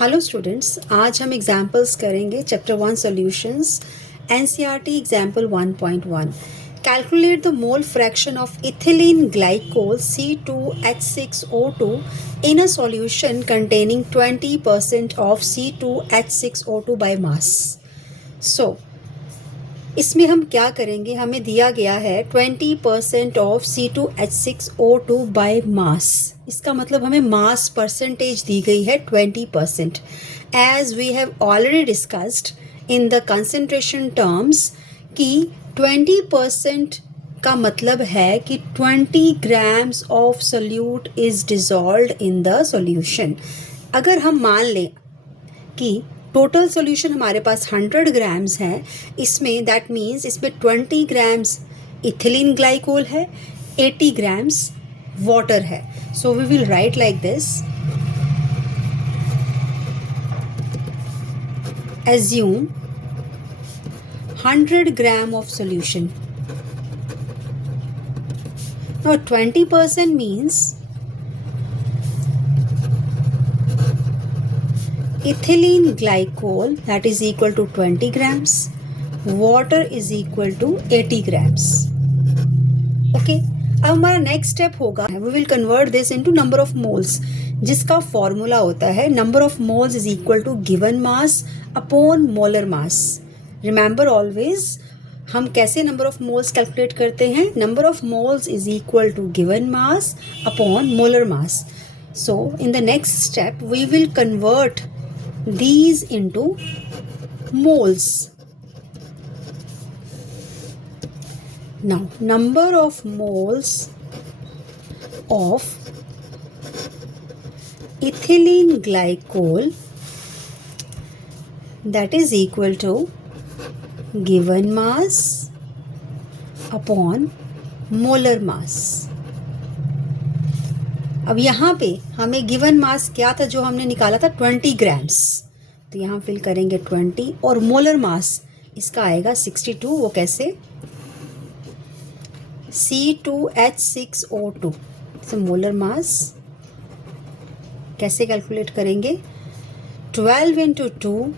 Hello students, आज हम examples करेंगे chapter 1 solutions NCERT example 1.1। Calculate the mole fraction of ethylene glycol C2H6O2 in a solution containing 20% of C2H6O2 by mass। So इसमें हम क्या करेंगे, हमें दिया गया है 20% ऑफ C2H6O2 बाय मास। इसका मतलब हमें मास परसेंटेज दी गई है 20%। As we have already discussed in the concentration terms कि 20% का मतलब है कि 20 grams of solute is dissolved in the solution. अगर हम मान लें कि टोटल सॉल्यूशन हमारे पास 100 ग्राम्स है, इसमें दैट मीन्स इसमें 20 ग्राम्स इथिलीन ग्लाइकोल है, 80 ग्राम्स वाटर है। So we will write like this, assume 100 gram of solution. Now 20% means ethylene glycol, that is equal to 20 grams, water is equal to 80 grams. Okay, अब हमारा next step होगा, we will convert this into number of moles, जिसका formula होता है number of moles is equal to given mass upon molar mass. Remember always हम कैसे number of moles calculate करते हैं, number of moles is equal to given mass upon molar mass. So in the next step we will convert these into moles. Now number of moles of ethylene glycol, that is equal to given mass upon molar mass. अब यहाँ पे हमें given mass क्या था जो हमने निकाला था 20 ग्राम्स, तो यहाँ फिल करेंगे 20 और मोलर मास इसका आएगा 62। वो कैसे, C2H6O2 से मोलर मास कैसे कैलकुलेट करेंगे, 12 into 2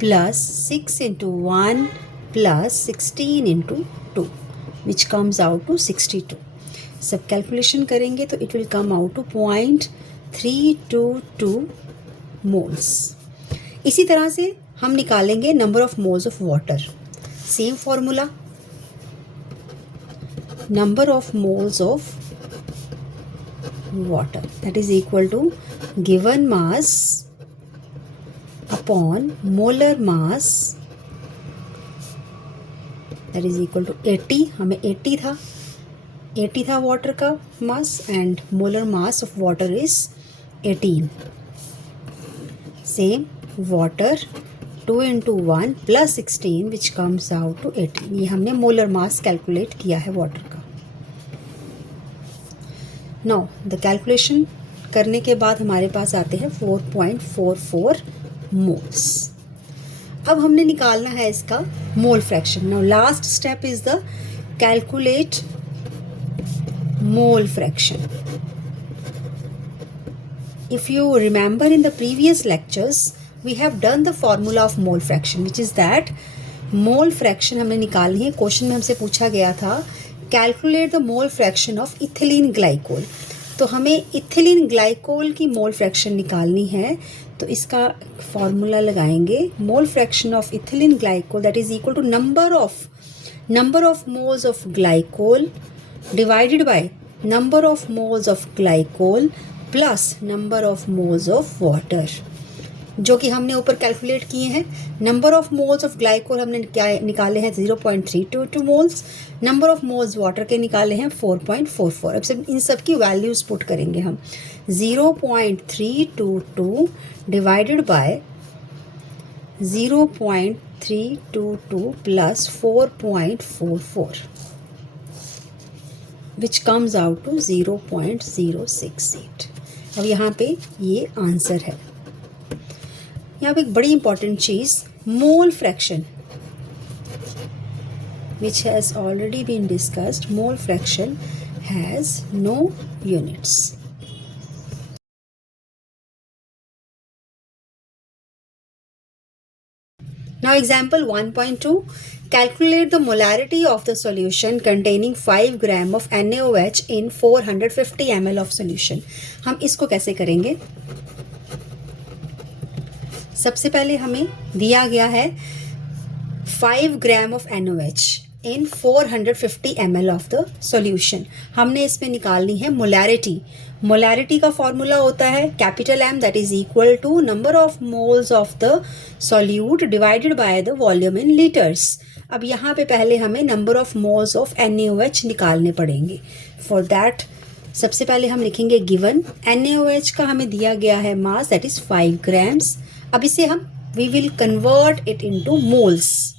plus 6 into 1 plus 16 into 2 which comes out to 62। सब कैलकुलेशन करेंगे तो it will come out to 0.322 moles. इसी तरह से हम निकालेंगे number of moles of water. Same formula, number of moles of water that is equal to given mass upon molar mass that is equal to 80। हमें 80 था water का mass and molar mass of water is 18। Same water 2 into 1 plus 16 which comes out to 18। ये हमने molar mass calculate किया है water का। Now the calculation करने के बाद हमारे पास आते हैं 4.44 मोल्स। अब हमने निकालना है इसका mole fraction. Now last step is the calculate mole fraction. If you remember in the previous lectures we have done the formula of mole fraction, which is that mole fraction हमने निकालनी है। Question में हमसे पूछा गया था calculate the mole fraction of ethylene glycol, तो हमें इथिलीन ग्लाइकोल की मोल फ्रैक्शन निकालनी है। तो इसका फॉर्मूला लगाएंगे, mole fraction of ethylene glycol that is equal to number of moles of glycol divided by number of moles of glycol plus number of moles of water, जो कि हमने ऊपर कैलकुलेट किए हैं। Number of moles of glycol हमने क्या निकाले हैं 0.322 moles, number of moles water के निकाले हैं 4.44। अब सब इन सब की वैल्यूज़ पुट करेंगे हम, 0.322 divided by 0.322 plus 4.44 which comes out to 0.068। अब यहाँ पे ये आंसर है। यहाँ पे एक बड़ी इंपॉर्टेंट चीज़, mole fraction which has already been discussed, mole fraction has no units. Now example 1.2, calculate the molarity of the solution containing 5 gram of NaOH in 450 ml of solution. हम इसको कैसे करेंगे? सबसे पहले हमें दिया गया है 5 gram of NaOH in 450 ml of the solution. हमने इसमें निकालनी है मोलैरिटी. मोलैरिटी का फॉर्मूला होता है capital M, that is equal to number of moles of the solute divided by the volume in litres. अब यहाँ पे पहले हमें number of moles of NaOH निकालने पड़ेंगे. फॉर दैट सबसे पहले हम लिखेंगे गिवन NaOH का हमें दिया गया है मास, दैट इज 5 ग्राम्स. अब इसे हम we will convert it into moles.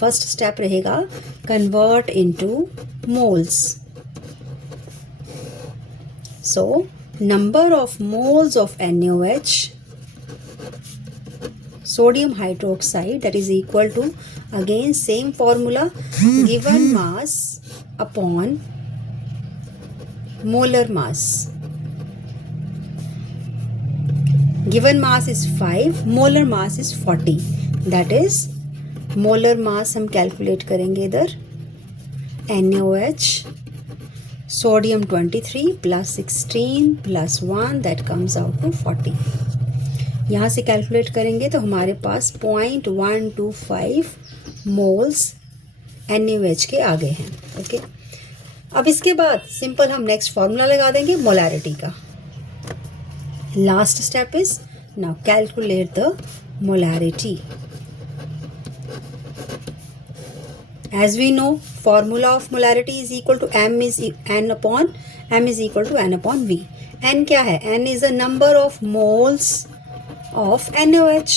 First step रहेगा convert into moles. So, number of moles of NaOH, sodium hydroxide, that is equal to, again same formula, given mass upon molar mass. Given mass is 5, molar mass is 40. That is, molar mass हम calculate करेंगे इधर NaOH sodium 23 plus 16 plus 1, that comes out to 40. यहाँ से calculate करेंगे तो हमारे पास 0.125 moles NaOH के आ गए हैं. ओके, अब इसके बाद सिंपल हम नेक्स्ट फॉर्मूला लगा देंगे मोलैरिटी का. Last step is now calculate the molarity. As we know, formula of molarity is equal to m is equal to n upon v. N क्या है? N is the number of moles of NaOH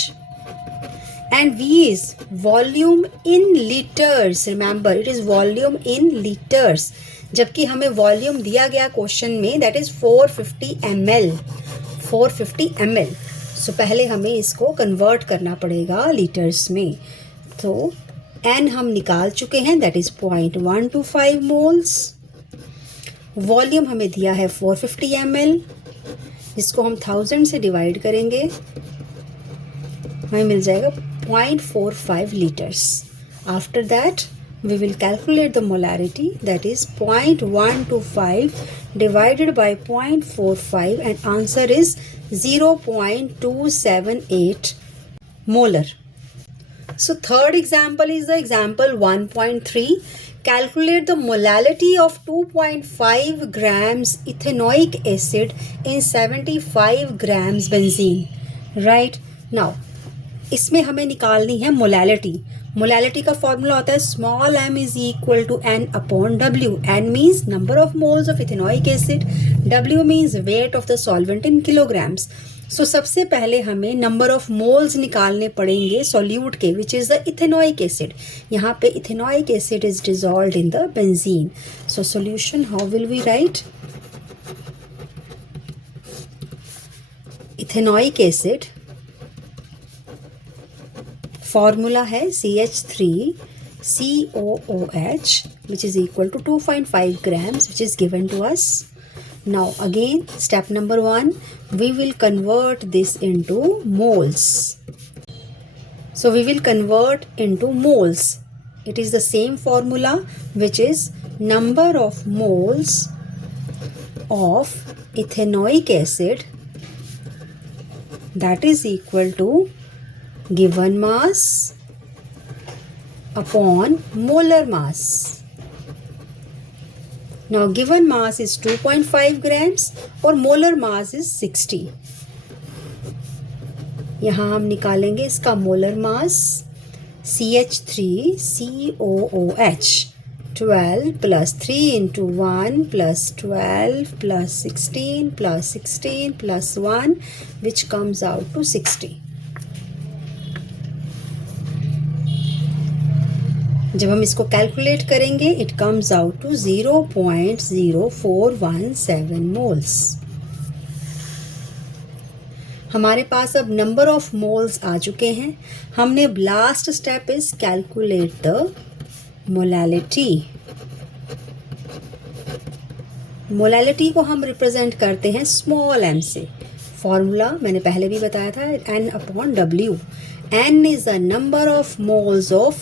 and V is volume in liters. Remember, it is volume in liters. जबकि हमें volume दिया गया question में, that is 450 ml. 450 ml. सो पहले हमें इसको कन्वर्ट करना पड़ेगा लीटर्स में. तो N हम निकाल चुके हैं, दैट इज 0.125 मोल्स. वॉल्यूम हमें दिया है 450 ml, जिसको हम 1000 से डिवाइड करेंगे, हमें मिल जाएगा 0.45 litres. After that we will calculate the molarity, that is 0.125 divided by 0.45 and answer is 0.278 molar. So third example is the example 1.3. Calculate the molality of 2.5 grams ethanoic acid in 75 grams benzene. Right? Now, इसमें हमें निकालनी है molality. Molality का formula होता है small m is equal to n upon w. n means number of moles of ethanoic acid, w means weight of the solvent in kilograms. So सबसे पहले हमें नंबर ऑफ मोल्स निकालने पड़ेंगे solute के, which is the ethanoic acid. यहाँ पे ethanoic acid is dissolved in the benzene. So solution how will we write? Ethanoic acid formula है CH3COOH which is equal to 2.5 grams, which is given to us. Now again, step number 1, we will convert this into moles. So we will convert into moles. It is the same formula, which is number of moles of ethanoic acid, that is equal to given mass upon molar mass. Now given mass is 2.5 grams और molar mass is 60. यहाँ हम निकालेंगे इसका molar mass CH3COOH 12 plus 3 into 1 plus 12 plus 16 plus 16 plus 1, which comes out to 60. जब हम इसको calculate करेंगे it comes out to 0.0417 moles. हमारे पास अब नंबर ऑफ मोल्स आ चुके हैं. हमने last step is calculate the molality. Molality को हम रिप्रेजेंट करते हैं स्मॉल m से. फॉर्मूला मैंने पहले भी बताया था, N upon W. N is the number of moles of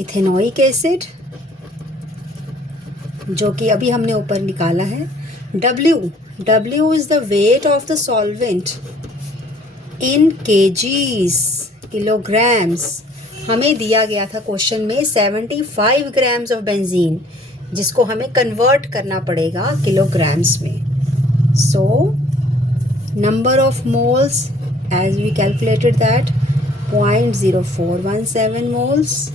ethanoic acid जो कि अभी हमने ऊपर निकाला है. W is the wait of the solvent in kgs, kilograms. हमें दिया गया था क्वेश्चन में 75 ग्राम्स ऑफ बेंजीन, जिसको हमें कन्वर्ट करना पड़ेगा किलोग्राम्स में. So number of moles as we calculated that 0.0417 moles.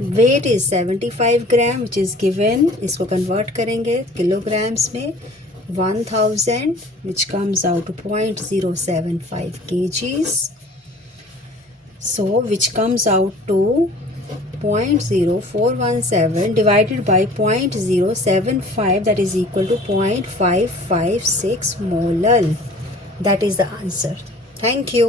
Weight is 75 gram which is given. इसको कन्वर्ट करेंगे किलोग्राम्स में 1000 which comes out to 0.075 kgs. So which comes out to 0.0417 divided by 0.075, that is equal to 0.556 molal. That is the answer. Thank you.